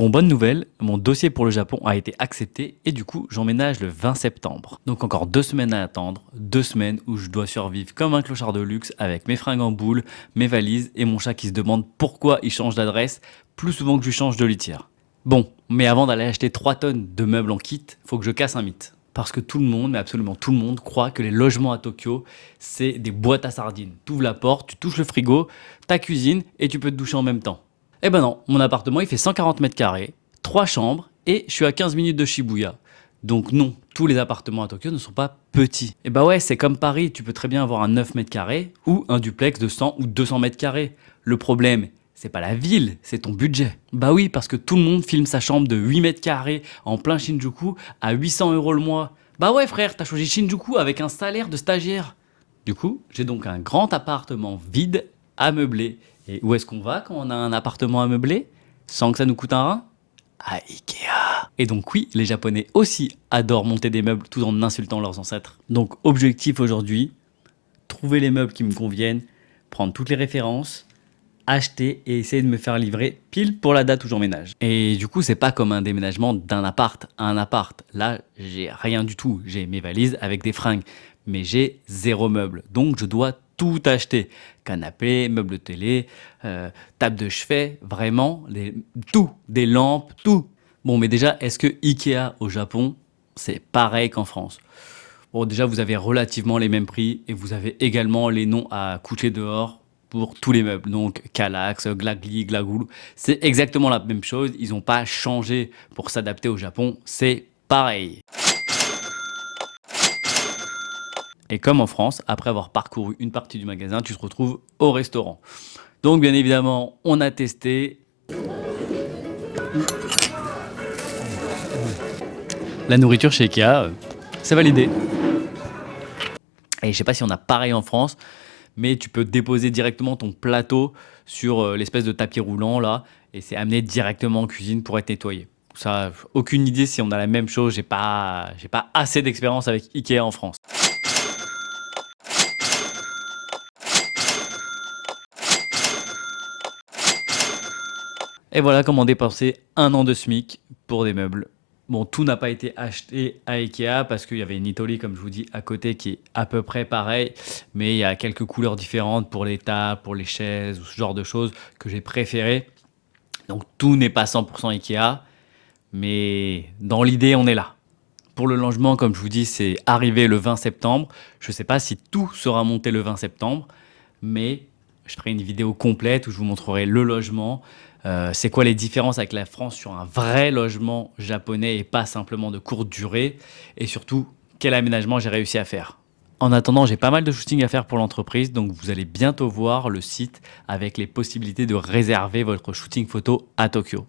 Bon, bonne nouvelle, mon dossier pour le Japon a été accepté et du coup, j'emménage le 20 septembre. Donc encore 2 semaines à attendre, 2 semaines où je dois survivre comme un clochard de luxe avec mes fringues en boule, mes valises et mon chat qui se demande pourquoi il change d'adresse plus souvent que je lui change de litière. Bon, mais avant d'aller acheter 3 tonnes de meubles en kit, faut que je casse un mythe. Parce que tout le monde, mais absolument tout le monde, croit que les logements à Tokyo, c'est des boîtes à sardines. Tu ouvres la porte, tu touches le frigo, ta cuisine et tu peux te doucher en même temps. Eh ben non, mon appartement il fait 140 mètres carrés, 3 chambres et je suis à 15 minutes de Shibuya. Donc non, tous les appartements à Tokyo ne sont pas petits. Et bah ouais, c'est comme Paris, tu peux très bien avoir un 9 mètres carrés ou un duplex de 100 ou 200 mètres carrés. Le problème, c'est pas la ville, c'est ton budget. Bah oui, parce que tout le monde filme sa chambre de 8 mètres carrés en plein Shinjuku à 800 € le mois. Bah ouais frère, t'as choisi Shinjuku avec un salaire de stagiaire. Du coup, j'ai donc un grand appartement vide à meubler. Et où est-ce qu'on va quand on a un appartement à meubler sans que ça nous coûte un rein? À Ikea. Et donc oui, les Japonais aussi adorent monter des meubles tout en insultant leurs ancêtres. Donc objectif aujourd'hui, trouver les meubles qui me conviennent, prendre toutes les références, acheter et essayer de me faire livrer pile pour la date où j'emménage. Et du coup, c'est pas comme un déménagement d'un appart à un appart. Là, j'ai rien du tout. J'ai mes valises avec des fringues, mais j'ai 0 meuble. Donc, je dois tout acheter. Canapé, meuble télé, table de chevet, vraiment, tout. Des lampes, tout. Bon, mais déjà, est-ce que Ikea au Japon, c'est pareil qu'en France? Bon, déjà, vous avez relativement les mêmes prix et vous avez également les noms à coucher dehors pour tous les meubles. Donc, Kallax, Glagli, Glagoulou, c'est exactement la même chose. Ils n'ont pas changé pour s'adapter au Japon. C'est pareil. Et comme en France, après avoir parcouru une partie du magasin, tu te retrouves au restaurant. Donc, bien évidemment, on a testé. La nourriture chez Ikea, c'est validé. Et je sais pas si on a pareil en France, mais tu peux déposer directement ton plateau sur l'espèce de tapis roulant là, et c'est amené directement en cuisine pour être nettoyé. Ça, aucune idée si on a la même chose. J'ai pas assez d'expérience avec Ikea en France. Et voilà comment dépenser 1 an de SMIC pour des meubles. Bon, tout n'a pas été acheté à Ikea parce qu'il y avait une Italie, comme je vous dis, à côté qui est à peu près pareil, mais il y a quelques couleurs différentes pour les tables, pour les chaises ou ce genre de choses que j'ai préféré. Donc tout n'est pas 100% Ikea, mais dans l'idée, on est là. Pour le logement, comme je vous dis, c'est arrivé le 20 septembre. Je ne sais pas si tout sera monté le 20 septembre, mais je ferai une vidéo complète où je vous montrerai le logement. C'est quoi les différences avec la France sur un vrai logement japonais et pas simplement de courte durée. Et surtout, quel aménagement j'ai réussi à faire. En attendant, j'ai pas mal de shooting à faire pour l'entreprise, donc vous allez bientôt voir le site avec les possibilités de réserver votre shooting photo à Tokyo.